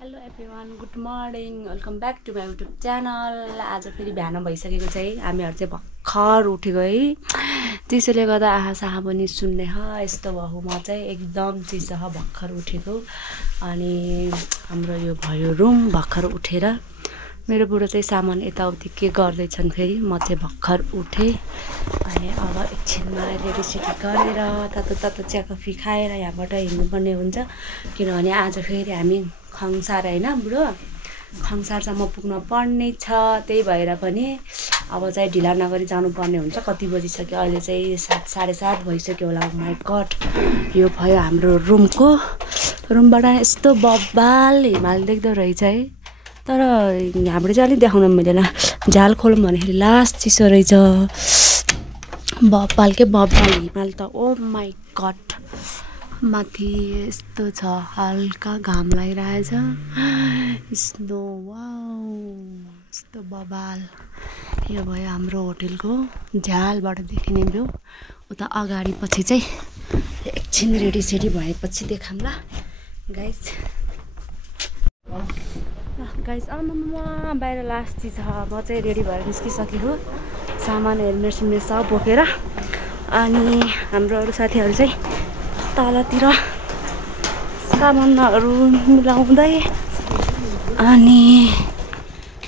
Hello everyone, good morning, welcome back to my YouTube channel. आज फेरि बिहान भइसकेको छ है। हामीहरू चाहिँ भर्खर उठेको है। त्यसैले गर्दा आहा पनि सुन्ने यस्तो भयो। म चाहिँ एकदम चिसो भर्खर उठेको। अनि हाम्रो यो भयो रुम भर्खर उठेर। मेरो बुढो चाहिँ सामान यताउति के गर्दैछन् फेरि। म चाहिँ भर्खर उठेँ। अनि अब एकछिनमा रेडीसेडी गरेर तातो तातो चिया कफी खाएर यहाँबाट हिँड्नुपर्ने हुन्छ। किनभने आज फेरि हामी खङसार होइन बुढो, खङसारसम्म पुग्न पर्ने छ। त्यही भएर पनि अब चाहिँ ढिला नगरी जानुपर्ने हुन्छ। कति बजिसक्यो अहिले चाहिँ 7 साढे 7 भइसक्यो होला। माई गड, यो भयो हाम्रो रुमबाट यस्तो बब्बाल हिमाल देख्दो रहेछ है। तर हाम्रो चाहिँ अलिक देखाउन मिलेन। झाल खोलौँ भन्दाखेरि लास्ट चिसो रहेछ। बब्बाल हिमाल त ओ माई गड। माथि यस्तो छ, हल्का घाम लागिरहेछ। स्नो, वाउ, यस्तो बबाल। यो भयो हाम्रो होटेलको झ्यालबाट देखिने भ्यू। उता अगाडि पछि चाहिँ एकछिन रेडीसेडी भएपछि देखाउँला गाइज। आमामा बाहिर लास्ट चिज छ। म चाहिँ रेडी भएर निस्किसकेको। सामानहरू मेरो सब बोकेर। अनि हाम्रो अरू साथीहरू चाहिँ तलतिर सामानहरू मिलाउँदै। अनि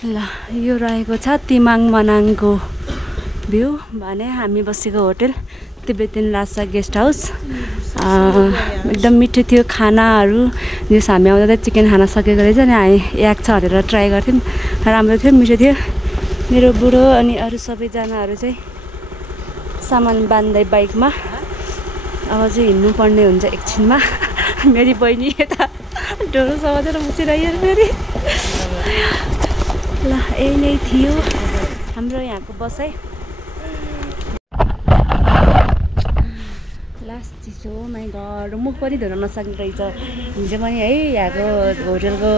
ल यो रहेको छ तिमाङ मनाङको भ्यू भने हामी बसेको hotel Tibetan Lhasa guest house. एकदम मिठो थियो खानाहरू। जस हामी आउँदा चाहिँ चिकन खाना सकेको रहेछ अनि हामी याक छ भनेर ट्राई गर्थ्यौँ। राम्रो थियो, मिठो थियो। मेरो बुढो अनि अरू सबैजनाहरू चाहिँ सामान बान्दै बाइकमा। अब चाहिँ हिँड्नुपर्ने हुन्छ एकछिनमा। मेरी बहिनी यता ढोरो समातेर बसिरह्यो फेरि। ल यही नै थियो हाम्रो यहाँको बसाइ। लास्ट चिसो, माई गड, मुख पनि धुन नसक्ने रहेछ। हिजो पनि है यहाँको होटेलको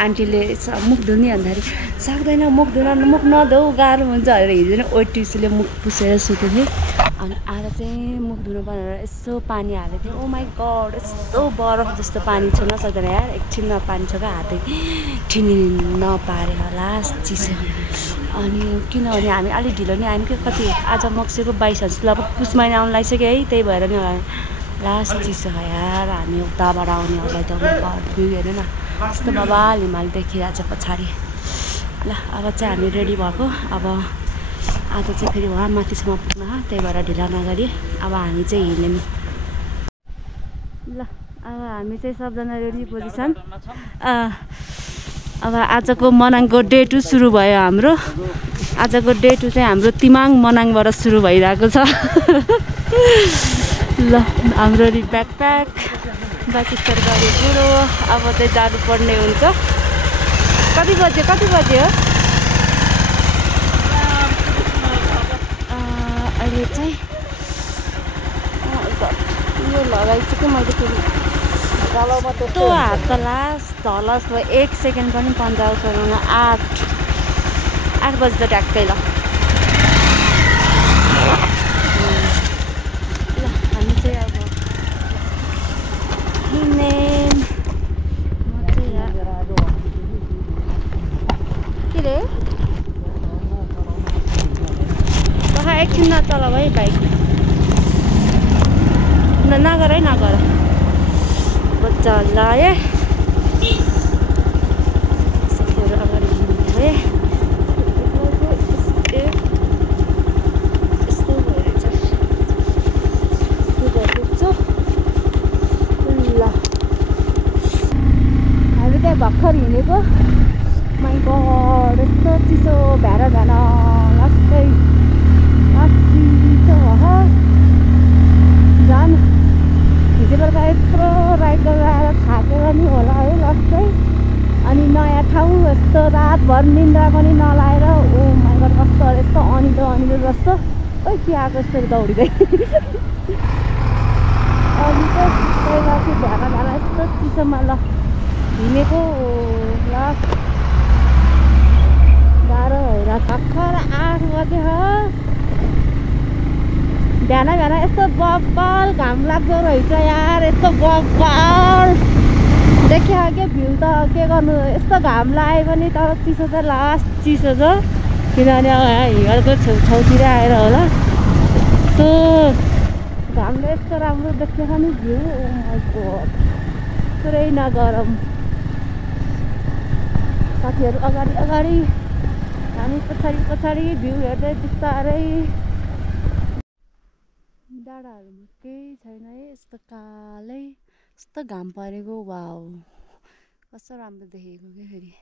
आन्टीले मुख धुने भन्दाखेरि सक्दैन मुख धुन, मुख नधौ गाह्रो हुन्छ भनेर हिजो नै ओइट टिस्युले मुख पुसेर सुतेको थिएँ। अनि आज चाहिँ मुख धुनु भनेर यसो पानी हालेको थिएँ। ओ माई गड, यस्तो बरफ जस्तो पानी छुन सक्दैन यार। एकछिनमा पानी छ क्या, हातै ठिनिन नपारेर लास्ट चिसो। अनि किनभने हामी अलिक ढिलो नै आयौँ कि कति आज मक्सेको 22 जस्तो अब पुस महिना आउनु लागिसक्यो है। त्यही भएर नि लास्ट चिसो हो यार। हामी उताबाट आउनेहरूलाई त भ्यू हेर्नु न, यस्तो बबाल हिमाल देखिरहेको छ पछाडि। ल अब चाहिँ हामी रेडी भएको। अब आज चाहिँ फेरि उहाँ माथिसम्म पुग्न हो। त्यही भएर ढिला नगरी अब हामी चाहिँ हिँड्यौँ। ल अब हामी चाहिँ सबजना रेडी पोजिसन। अब आजको मनाङको डे 2 सुरु भयो हाम्रो। आजको डे 2 चाहिँ हाम्रो तिमाङ मनाङबाट सुरु भइरहेको छ। ल हाम्रो ब्याकप्याक बाइकस्टार गाडी बुढो अब चाहिँ जानुपर्ने हुन्छ। कति बज्यो हो अहिले चाहिँ? यो लगाइछु कि मैले फेरि त्यो हात त लास्ट हलस भयो। 1 सेकेन्ड पनि पन्जाब गरौँ। 8 बजी त ट्याक्कै। ल हामी चाहिँ अब हिँड्ने। म चाहिँ के रे एकछिन नचलाऊ है बाइक। नगर है, नगर चलाए। साथीहरू अगाडि हिँड्नुभए यस्तो भइरहेछ। ल हामी चाहिँ भर्खर हिँडेको। माई गड, यस्तो चिसो भ्याएर जान लास्टै झन् हिजो बेलुका यत्रो राइड गरेर थाकेर नि होला है लास्टै। अनि नयाँ ठाउँ, यस्तो रातभर निन्द्रा पनि नलाएर। ओ माई गड, कस्तो यस्तो अनिलो जस्तो। ओइ के आएको यस्तो दौडिँदै। अनि चाहिँ पहिला चाहिँ भ्याएर यस्तो चिसोमा ल हिँडेको। लास्ट गाह्रो भएर भर्खर 8 बजे हो। बिहान यस्तो बब्बाल घाम लाग्दो रहेछ यार। यस्तो बब्बाल देखियो के भ्यू त के गर्नु यस्तो घाम लाग्यो भने तर चिसो चाहिँ लास्ट चिसो छ किनभने हिँडको छेउछाउतिर आएर होला यस्तो घामले यस्तो राम्रो देखियो नि भ्यू पुरै नगरम साथीहरू अगाडि अगाडि हामी पछाडि पछाडि भ्यू हेर्दै बिस्तारै डाँडाहरूमा केही छैन है यस्तो कालै यस्तो घाम परेको वाउ कस्तो राम्रो देखेको के फेरि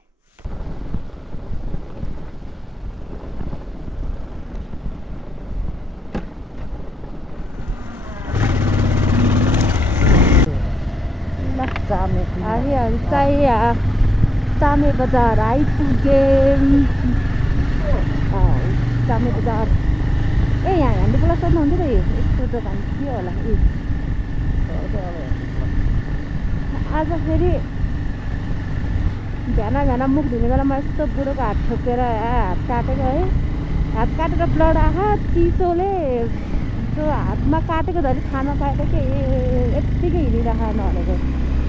हामीहरू चाहिँ चामे बजार आइपुग्यौँ चामे बजार यहाँ ह्यान्डीप्लस सोध्नुहुन्थ्यो त यस्तो दोकान के होला आज फेरि भ्याना मुख धुने बेलामा यस्तो बुढोको हात ठोकेर हात काटेको है हात काटेर ब्लड आँखा चिसोले त्यो हातमा काटेको धरि खान पाएर के यत्तिकै हिँडिरह नहलेको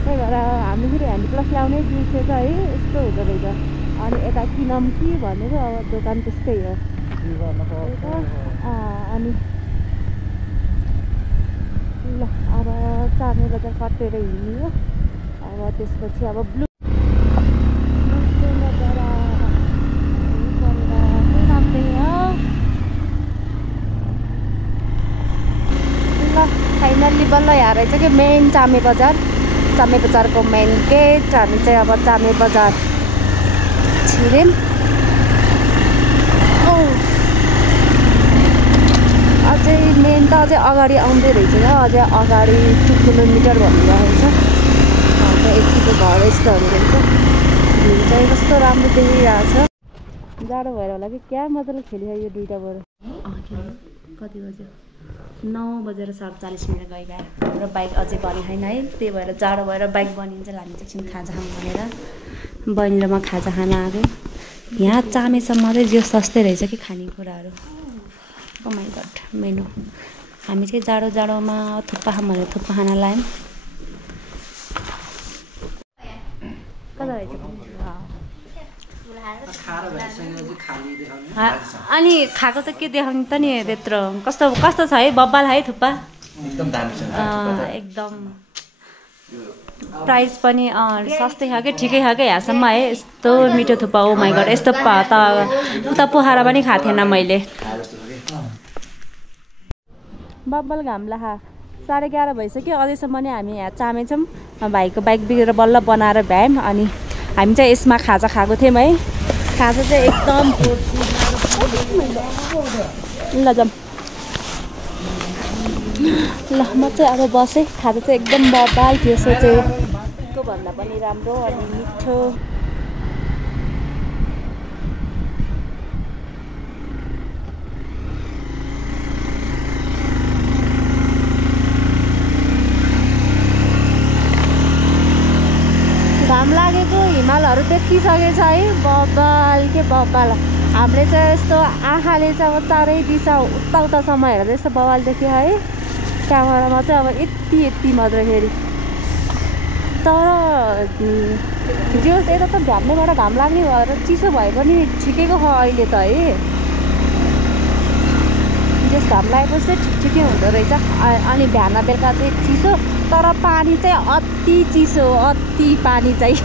त्यही भएर हामी फेरि ह्यान्डीप्लस ल्याउनै बिर्सेछ है यस्तो हुँदो रहेछ अनि यता किनौँ कि भनेको अब दोकान त्यस्तै हो अनि ल अब चामे बजार कटेर हिँड्ने हो अब त्यसपछि अब ब्लु फाइनल्ली बल्ल यहाँ रहेछ कि मेन चामे बजारको मेन गेट हामी चाहिँ अब चामे बजार छिर्यौँ अझै मेन त अझै अगाडि आउँदै रहेछ क्या अझै अगाडि 2 किलोमिटर भनिरहेको छ यतिको घर यस्तोहरू रहेछ भ्यू चाहिँ कस्तो राम्रो देखिरहेको छ जाडो भएर होला कि क्या मजाले खेलियो यो दुईवटा बरु कति बज्यो 9:47 गइगयो हाम्रो बाइक अझै बने छैन है त्यही भएर जाडो भएर बाइक बनिन्छ हामी एकछिन खाजा खाऊँ भनेर बहिनी र म खाजा खान आएको यहाँ चामेसम्म चाहिँ जो सस्तै रहेछ कि खानेकुराहरू ओ माइ गड मेनु हामी चाहिँ जाडोमा थुक्पा खाऊँ भनेर थुक्पा खान लायौँ अनि खाएको त के देखाउने त नि त्यत्रो कस्तो छ है बब्बाल है थुक्पा एकदम प्राइस पनि सस्तै खायो कि ठिकै खायो क्या यहाँसम्म है यस्तो मिठो थुक्पा ओ माइ गड यस्तो त उता पोखरा पनि खाएको थिएन मैले बब्बल घाम लाखा 11:30 भइसक्यो अझैसम्म नि हामी यहाँ चामे छौँ भाइको बाइक बिग्रेर बल्ल बनाएर भ्यायौँ अनि हामी चाहिँ यसमा खाजा खाएको थियौँ है खाजा चाहिँ एकदम ल जाऊँ ल म चाहिँ अब बसेँ खाजा चाहिँ एकदम बब्बाल थियो सो चाहिँ को भन्दा पनि राम्रो अनि मिठो घाम लागेको हिमालहरू देखिसकेछ है बब्बाल के बब्बाल हामीले चाहिँ यस्तो आँखाले चाहिँ अब चारै दिशा उतासम्म हेरेर यस्तो बब्बाल देख्यो है क्यामेरामा चाहिँ अब यति मात्रै फेरि तर जो यता त भ्याप्नेबाट घाम लाग्ने भएर चिसो भए पनि ठिकैको छ अहिले त है जस घाम लागेपछि चाहिँ ठिकै हुँदो रहेछ अनि बिहान बेलुका चाहिँ चिसो तर पानी चाहिँ अति चिसो अति पानी चाहिँ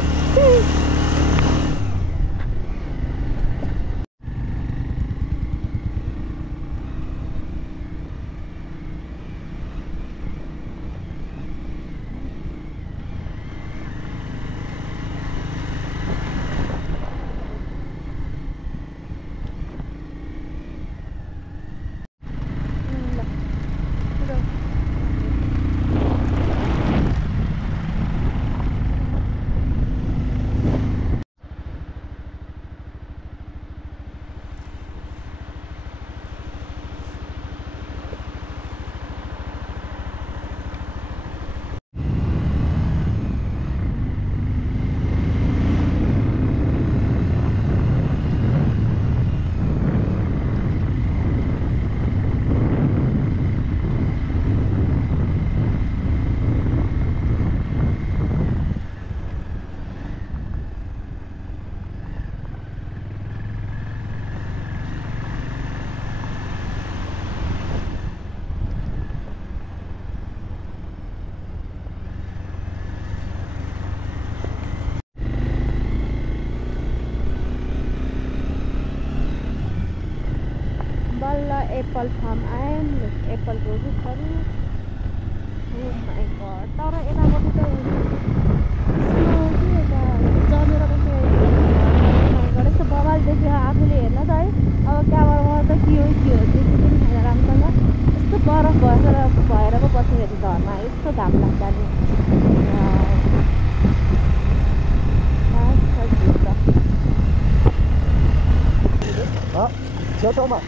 एप्पल फार्म आयौँ एप्पलको रुखहरू तर यतापट्टि त जमेर बसेर यस्तो बवाल देख्यो आफूले हेर्न त है अब क्यामेरामा त के हो देखि पनि छैन राम्रोसँग यस्तो बरफ भएर पो बसेको थियो घरमा यस्तो घाम लाग्दा नि छेउछाउमा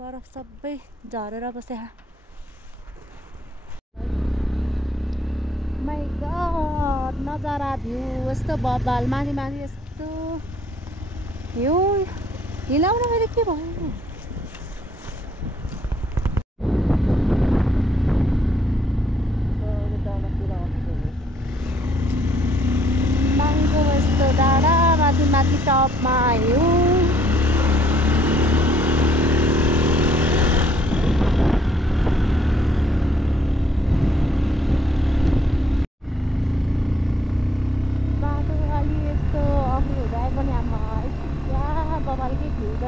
बरफ सबै झरेर बसे माइ गॉड नजारा भ्यू यस्तो बबाल माथि माथि यस्तो भ्यू हिलाउन मैले के भयो माङ्गो यस्तो डाँडा माथि माथि टपमा आयो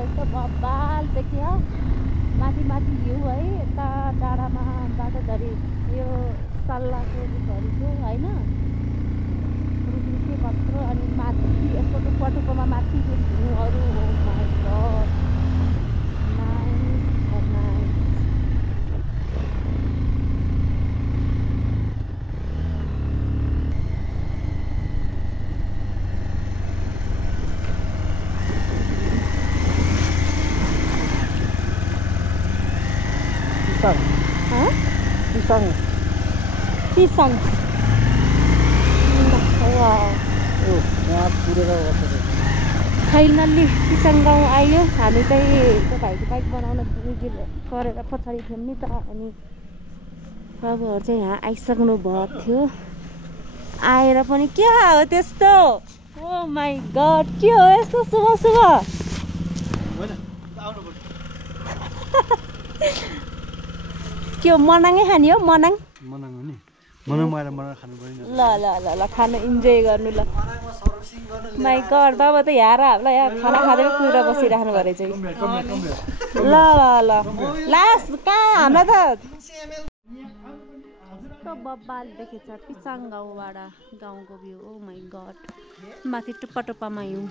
यस्तो बबाल देखियो माथि माथि भ्यू है यता डाँडामा बाटोधरि यो सल्लाहको रुखहरू होइन रुखरुखे कत्रो अनि माथि यस्तो टुप्पा माथि भ्यूहरू pisang wow फाइनल्ली पिसाङ गाउँ आयो हामी चाहिँ त्यो भाइको बाइक बनाउन गरेर पछाडि थियौँ नि त अनि बाबुहरू चाहिँ यहाँ आइसक्नु भएको थियो आएर पनि के हो त्यस्तो ओ माई गड के हो यस्तो शुभ के हो मनाङै खाने हो मनाङ ल ल ल ल खानु इन्जोय गर्नु ल माई गड बाबा त हामीलाई यहाँ खाना खाँदै कुरेर बसिराख्नु भरे चाहिँ ल ल ल लास्ट कहाँ हामीलाई त बब्बाल देखेछ पिसाङ गाउँबाट गाउँको भ्यू ओ माई गड माथि टुप्पामा हिउँ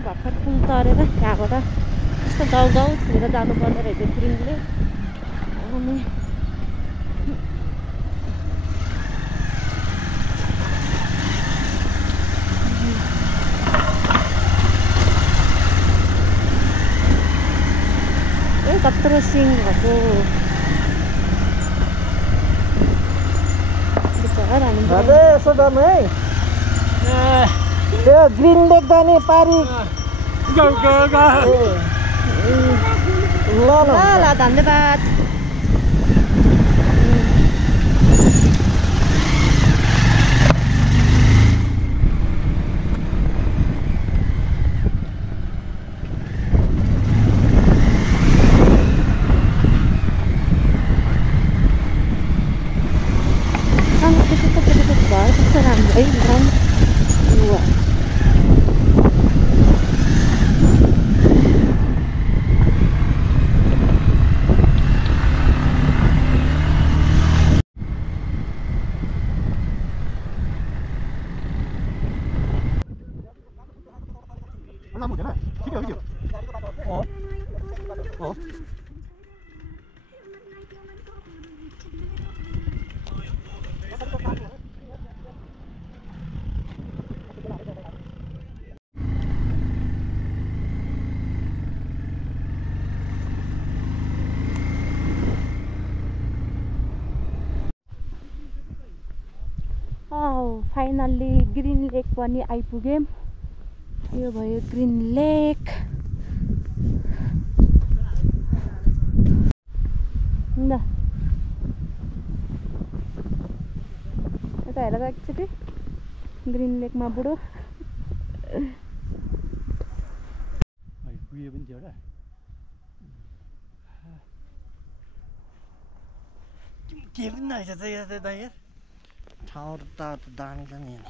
भर्खर पुल तरेर त्यहाँबाट यस्तो गाउँ छिरेर जानुपर्ने रहेछ ट्रेनले अनि कत्रो सिङ भएको त्यो ग्रिन देख्दा नि पारी ल धन्यवाद लामो हुँदैन ठिकै हो कि त्यो फाइनल्ली ग्रिन लेक पनि आइपुग्यौँ। यो भयो ग्रिन लेक। ल यता हेर त एकचोटि ग्रिन लेकमा बुढो पुगे पनि थियो एउटा के पनि नआइछ त यहाँ त यार ठाउँ त दामी छ नि यहाँ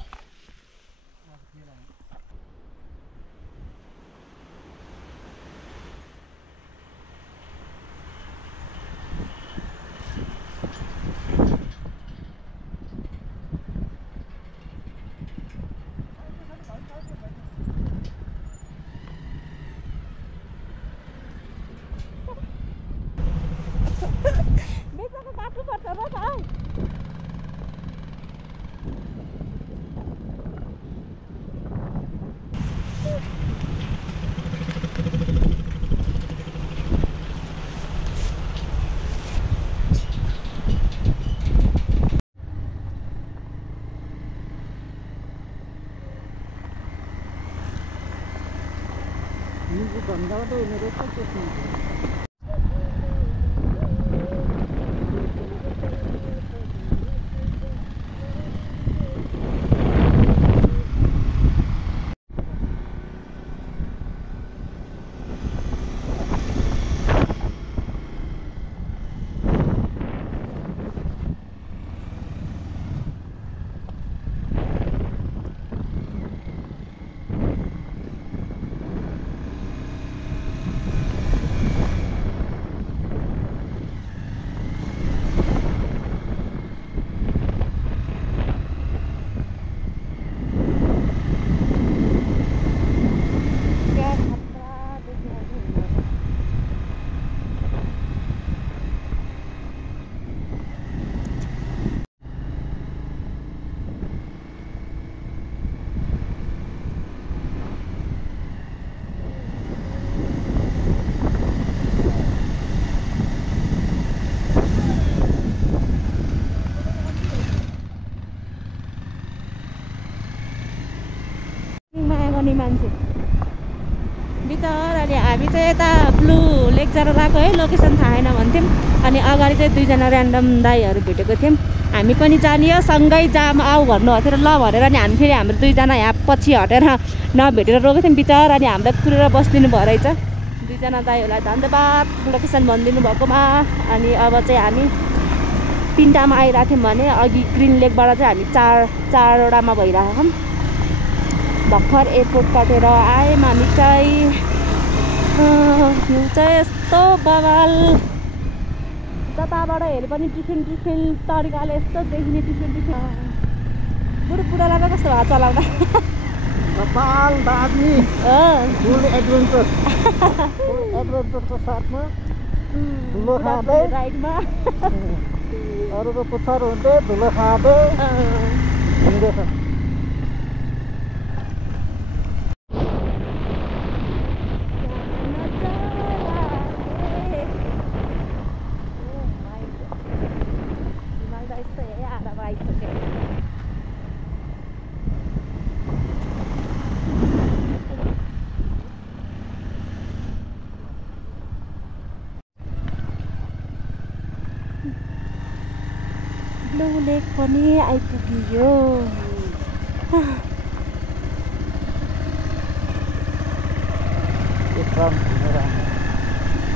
धन्दाबाट उनीहरू कस्तो मान्छे बिचराले हामी चाहिँ यता ब्लू लेक जान गएको है लोकेसन थाहा छैन भन्थ्यौँ अनि अगाडि चाहिँ दुईजना ऱ्यान्डम दाईहरू भेटेको थियौँ हामी पनि जाने हो सँगै जाम आऊ भन्नुभएको थियो ल भनेर नि हामी फेरि हाम्रो दुईजना यहाँ पछि हटेर नभेटेर रोकेको थियौँ बिचरा अनि हामीलाई कुरेर बसिदिनु भयो रहेछ दुईजना दाईहरूलाई धन्यवाद लोकेसन भनिदिनु भएकोमा अनि अब चाहिँ हामी 3टामा आइरहेको थियौँ भने अघि ग्रिन लेकबाट चाहिँ हामी चारवटामा भइरहेको छौँ भर्खर एयरपोर्ट कटेर आएँ हामी चाहिँ भ्यू चाहिँ यस्तो बवाल जताबाट हेरे पनि डिफ्रेन्ट तरिकाले यस्तो देखिने डिफ्रेन्ट बुढालाई कस्तो भएको चलाउँदा बवाल दामी फुल एडभेन्चरको साथमा धुलो खाँदै राइडमा अरूको पुच्छर हुँदै धुलो खाँदै हिँड्दैछ ब्लू लेक पनि आइपुग्यो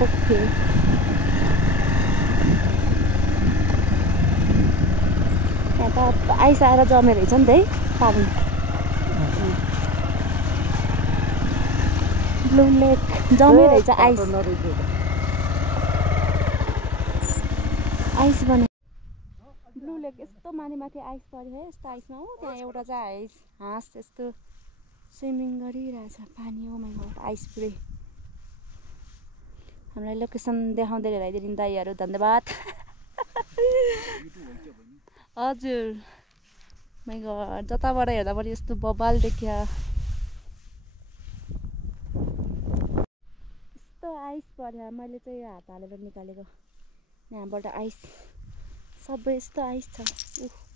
ओके यहाँ त आइस आएर जमेर रहेछ नि त है पानी ब्लू लेक जमेर रहेछ आइस बने ब्लू लेक यस्तो माथि आइस पऱ्यो है यस्तो आइसमा हो त्यहाँ एउटा चाहिँ हाँस यस्तो स्विमिङ गरिरहेछ पानी। ओ माइ गॉड आइस पुरै। हामीलाई लोकेसन देखाउँदै ल्याइदिनु दाइहरू धन्यवाद। हजुर माइ गॉड जताबाट हेर्दा पनि यस्तो बबाल देखिया। यस्तो आइस पर्यो। मैले चाहिँ यो हात हालेर निकालेको। यहाँबाट आइस सबै यस्तो आइस छ।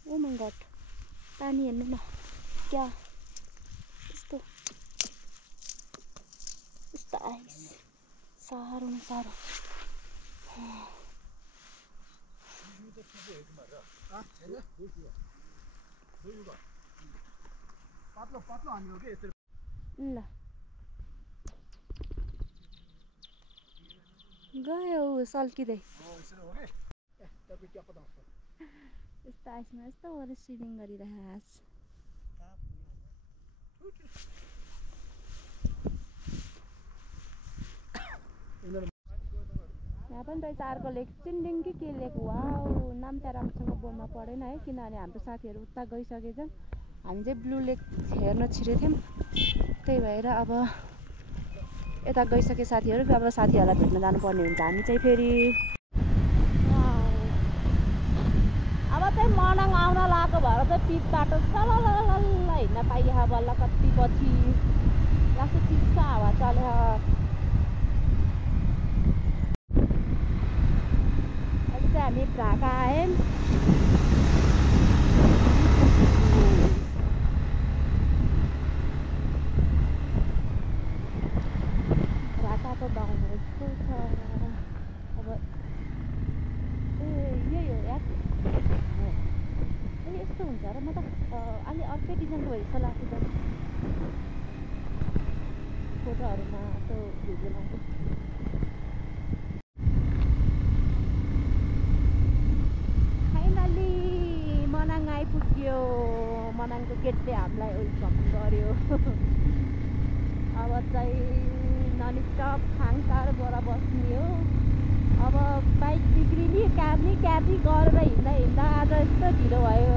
ओ माइ गॉड पानी हेर्नु न क्या यस्तो यस्तो आइस साह्रो न साह्रो। ल गयो सल्किँदै। यस्तो आइसमा यस्तो गरेर स्विमिङ गरिरहेछ। यहाँ पनि रहेछ अर्को लेक चिन्डिङ कि के लेक। वाउ नाम चाहिँ राम्रोसँग बोर्डमा पढेन है किनभने हाम्रो साथीहरू उता गइसकेछन्। हामी चाहिँ ब्लू लेक हेर्न छिरेको थियौँ त्यही भएर अब यता गइसके साथीहरू अब साथीहरूलाई भेट्न जानुपर्ने हुन्छ। हामी चाहिँ फेरि अब चाहिँ मनाङ आउन लागेको भएर चाहिँ पिच बाटो सललल हिँड्न पाइयो बल्ल कति पछि लास्ट चिसो हावा चल्यो। अहिले चाहिँ हामी ढाका आयौँ। ढाकाको गाउँ यस्तो छ अब यही हो यार। यस्तो हुन्छ र म त अलि अर्कै डिजाइनको भयो जस्तो लाग्छ। फोटोहरूमा त्यो भिडियोमा फाइनली मनाङ आइपुग्यो। मनाङको गेटले हामीलाई वेलकम गर्यो। अब चाहिँ नन स्टप खाङटारबाट बस्ने हो। अब बाइक बिग्रिने क्याब्नी गरेर हिँड्दा आज यस्तो ढिलो भयो।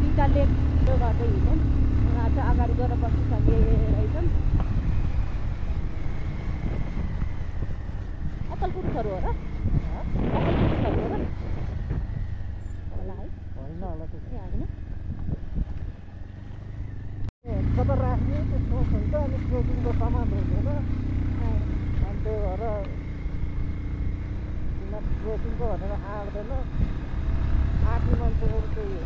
दुईवटा लेकले गर्दै हिँड्यौँ। उनीहरू चाहिँ अगाडि गएर बसिसके रहेछन्। अकल पुरुषहरू हो र अकल पुरुषहरू हो र होला है होइन होला त्यो ए होइन कता राख्ने त्यस्तो हुन्छ। अनि ट्रेकिङको सामान हुँदैन अनि त्यही भएर ट्रेकिङको भनेर आँट्दैन। आँट्ने मान्छेहरू त्यही हो।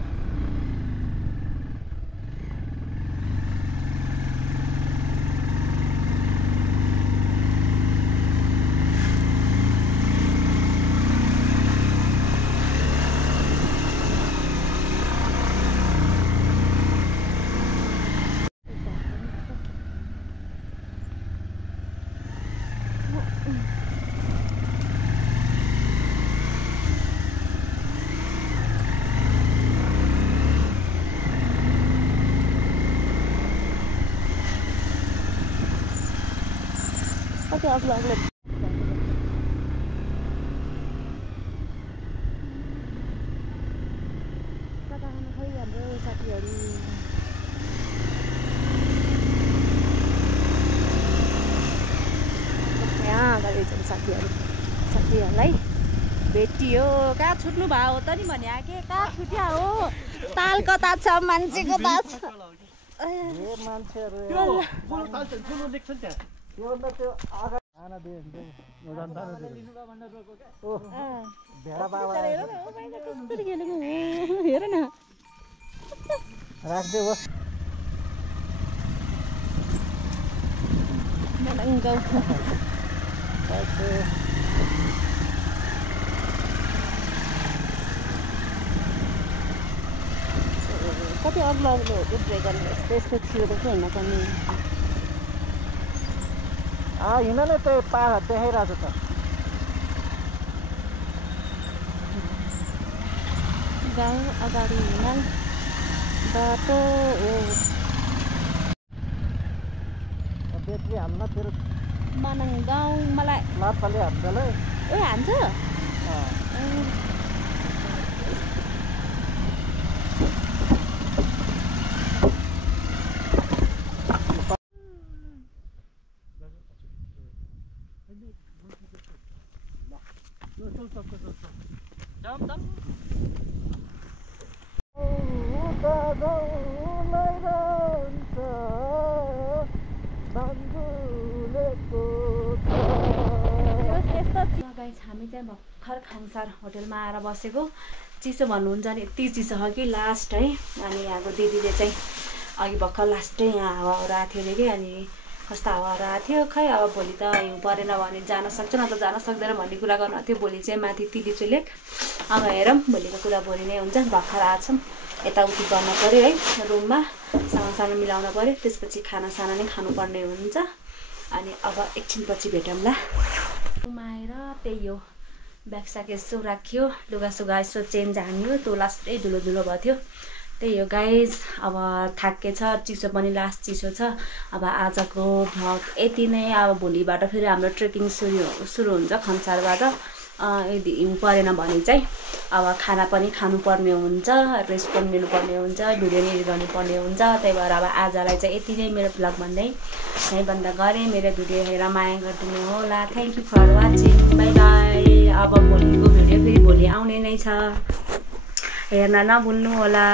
कति अग्लो अग्लो कता खै हाम्रो साथीहरू। यहाँ अगाडि चाहिँ साथीहरूलाई भेटियो। कहाँ छुट्नु भयो हो त नि भने के कहाँ छुट्या हो। ताल कता छ मान्छे कता छ। मान्छेहरू लेख्छ नि त्यहाँ त्योभन्दा त्यो अगाडि खाना दियो भने भेडा बाबा हेर न राख्दै होस्। मनाङ गाउँ कति अग्लो अग्लो हो त्यो ड्रेगन यस्तो यस्तो छिटो चाहिँ हिँड्न पर्ने। हिँड नै त्यही पाहाड देखाइरहेको छ त। गाउँ अगाडि हिँड्न बाटो हो। ब्याट्री हाल्न तेरो मनाङ गाउँ मलाई लातले हाल्छलाई ए हान्छ। गाइस हामी चाहिँ भर्खर खाङसार होटलमा आएर बसेको चिसो भन्नुहुन्छ नि यति चिसो छ कि लास्ट है अनि यहाँको दिदीले चाहिँ अघि भर्खर लास्टै यहाँ हावाहरू आएको थियो अरे कि अनि कस्तो हावाहरू आएको थियो खै अब भोलि त हिउँ परेन भने जान सक्छ न त जान सक्दैन भन्ने कुरा गर्नु थियो भोलि चाहिँ माथि तिलिचुलेक अब हेरौँ भोलिको कुरा भोलि नै हुन्छ भर्खर आछौँ यताउति गर्न पऱ्यो है रुममा सामान मिलाउन पऱ्यो त्यसपछि खानासाना नै खानुपर्ने हुन्छ अनि अब एकछिनपछि भेटौँला रुममा आएर त्यही हो ब्यागसाग यसो राख्यो लुगासुगा यसो चेन्ज हान्यो त्यो लास्टै धुलो धुलो भएको थियो त्यही हो गाइज अब थाकेछ चिसो पनि लास्ट चिसो छ अब आजको भ्लग यति नै अब भोलिबाट फेरि हाम्रो ट्रेकिङ सुरु हुन्छ खन्सारबाट यदि हिउँ परेन भने चाहिँ अब खाना पनि खानुपर्ने हुन्छ रेस्ट पनि लिनुपर्ने हुन्छ भिडियो एडिट गर्नुपर्ने हुन्छ त्यही भएर अब आजलाई चाहिँ यति नै मेरो भ्लग भन्दै यहीँभन्दा गरेँ मेरो भिडियो हेरेर माया गरिदिनु होला thank you for watching bye bye अब भोलिको भिडियो फेरि भोलि आउने नै छ हेर्न नभुल्नु होला।